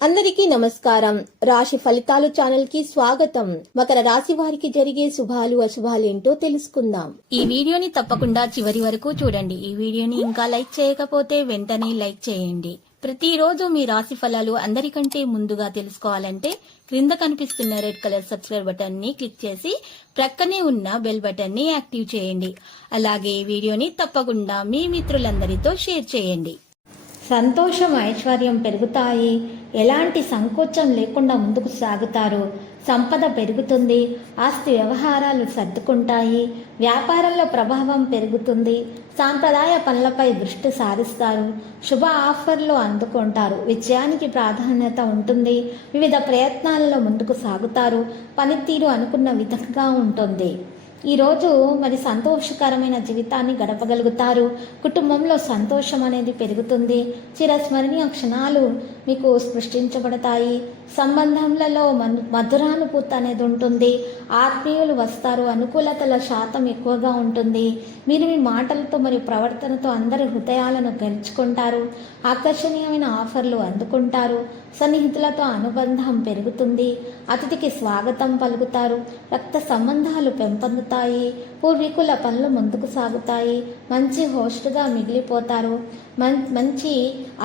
అందరికీ నమస్కారం. రాశి ఫలితాలు ఛానల్ కి స్వాగతం. మకర రాశి వారికి జరిగే శుభాలు అశుభాలు ఏంటో తెలుసుకుందాం. ఈ వీడియోని తప్పకుండా చివరి వరకు చూడండి. ఈ వీడియోని ఇంకా లైక్ చేయకపోతే వెంటనే లైక్ చేయండి. ప్రతిరోజు మీ రాశి ఫలాలు అందరికంటే ముందుగా తెలుసుకోవాలంటే క్రింద కనిపిస్తున్న రెడ్ కలర్ సబ్స్క్రైబ్ బటన్ ని క్లిక్ చేసి ప్రక్కనే ఉన్న బెల్ బటన్ ని యాక్టివ్ చేయండి. అలాగే ఈ వీడియోని తప్పకుండా మీ మిత్రులందరితో షేర్ చేయండి. సంతోషం, ఐశ్వర్యం పెరుగుతాయి. ఎలాంటి సంకోచం లేకుండా ముందుకు సాగుతారు. సంపద పెరుగుతుంది. ఆస్తి వ్యవహారాలు సర్దుకుంటాయి. వ్యాపారంలో ప్రభావం పెరుగుతుంది. సాంప్రదాయ పనులపై దృష్టి సారిస్తారు. శుభ ఆఫర్లు అందుకుంటారు. విజయానికి ప్రాధాన్యత ఉంటుంది. వివిధ ప్రయత్నాలలో ముందుకు సాగుతారు. పనితీరు అనుకున్న విధంగా ఉంటుంది. ఈరోజు మరి సంతోషకరమైన జీవితాన్ని గడపగలుగుతారు. కుటుంబంలో సంతోషం అనేది పెరుగుతుంది. చిరస్మరణీయ క్షణాలు మీకు సృష్టించబడతాయి. సంబంధాలలో మధురానుభూతి అనేది ఉంటుంది. ఆత్మీయులు వస్తారు. అనుకూలతల శాతం ఎక్కువగా ఉంటుంది. మీరు మీ మాటలతో మరియు ప్రవర్తనతో అందరి హృదయాలను గెలుచుకుంటారు. ఆకర్షణీయమైన ఆఫర్లు అందుకుంటారు. సన్నిహితులతో అనుబంధం పెరుగుతుంది. అతిథికి స్వాగతం పలుకుతారు. రక్త సంబంధాలు పెంపొందుతాయి. పూర్వీకుల పనులు ముందుకు సాగుతాయి. మంచి హోస్ట్గా మిగిలిపోతారు. మంచి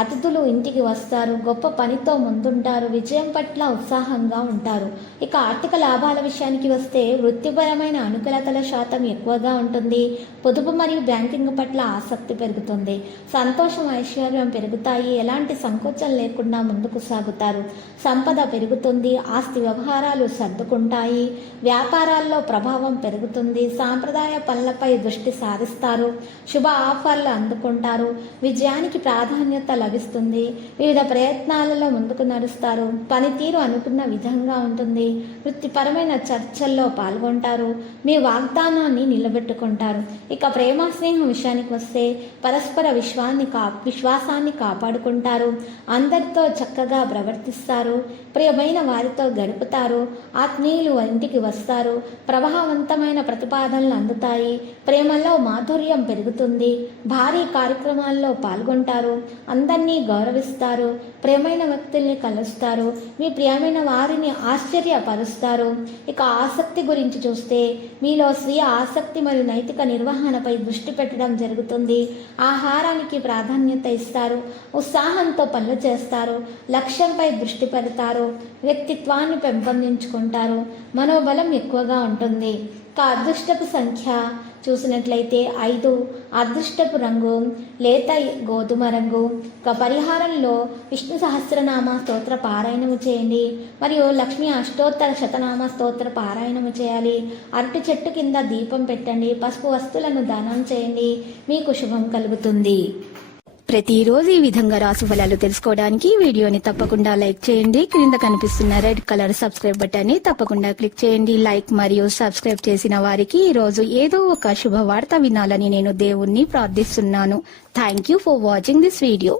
అతిథులు ఇంటికి వస్తారు. గొప్ప పనితో ముందుంటారు. విజయం పట్ల ఉత్సాహంగా ఉంటారు. ఇక ఆర్థిక లాభాల విషయానికి వస్తే వృత్తిపరమైన అనుకూలతల శాతం ఎక్కువగా ఉంటుంది. పొదుపు మరియు బ్యాంకింగ్ పట్ల ఆసక్తి పెరుగుతుంది. సంతోషం, ఐశ్వర్యం పెరుగుతాయి. ఎలాంటి సంకోచం లేకుండా ముందుకు సాగుతారు. సంపద పెరుగుతుంది. ఆస్తి వ్యవహారాలు సర్దుకుంటాయి. వ్యాపారాల్లో ప్రభావం పెరుగుతుంది. సాంప్రదాయ పనులపై దృష్టి సారిస్తారు. శుభ ఆఫర్లు అందుకుంటారు. విజయానికి ప్రాధాన్యత లభిస్తుంది. వివిధ ప్రయత్నాలలో ముందుకు నడుస్తారు. పనితీరు అనుకున్న విధంగా ఉంటుంది. వృత్తిపరమైన చర్చల్లో పాల్గొంటారు. మీ వాగ్దానాన్ని నిలబెట్టుకుంటారు. ఇక ప్రేమ స్నేహం విషయానికి వస్తే పరస్పర విశ్వాసాన్ని కాపాడుకుంటారు. అందరితో చక్కగా ప్రవర్తిస్తారు. ప్రియమైన వారితో గడుపుతారు. ఆత్మీయులు ఇంటికి వస్తారు. ప్రభావవంతమైన ప్రతిపాదనలు అందుతాయి. ప్రేమలో మాధుర్యం పెరుగుతుంది. భారీ కార్యక్రమాల్లో పాల్గొంటారు. అందరినీ గౌరవిస్తారు. ప్రియమైన వ్యక్తుల్ని కలుస్తారు. మీ ప్రియమైన వారిని ఆశ్చర్యపరుస్తారు. ఇక ఆసక్తి గురించి చూస్తే మీలో స్వీయ ఆసక్తి మరియు నైతిక నిర్వహణపై దృష్టి పెట్టడం జరుగుతుంది. ఆహారానికి ప్రాధాన్యత ఇస్తారు. ఉత్సాహంతో పనులు చేస్తారు. లక్ష్యంపై దృష్టి పెడతారు. వ్యక్తిత్వాన్ని పెంపొందించుకుంటారు. మనోబలం ఎక్కువగా ఉంటుంది. ఇక అదృష్టపు సంఖ్య చూసినట్లయితే 5. అదృష్టపు రంగు లేత గోధుమ రంగు. ఇక పరిహారంలో విష్ణు సహస్రనామ స్తోత్ర పారాయణము చేయండి. మరియు లక్ష్మీ అష్టోత్తర శతనామ స్తోత్ర పారాయణము చేయాలి. అరటి చెట్టు కింద దీపం పెట్టండి. పసుపు వస్తువులను దానం చేయండి. మీకు శుభం కలుగుతుంది. ప్రతిరోజు ఈ విధంగా రాశి ఫలాలు తెలుసుకోవడానికి వీడియోని తప్పకుండా లైక్ చేయండి. క్రింద కనిపిస్తున్న రెడ్ కలర్ సబ్స్క్రైబ్ బటన్ ని తప్పకుండా క్లిక్ చేయండి. లైక్ మరియు సబ్స్క్రైబ్ చేసిన వారికి ఈ రోజు ఏదో ఒక శుభవార్త వినాలని నేను దేవుణ్ణి ప్రార్థిస్తున్నాను. Thank you for watching this video.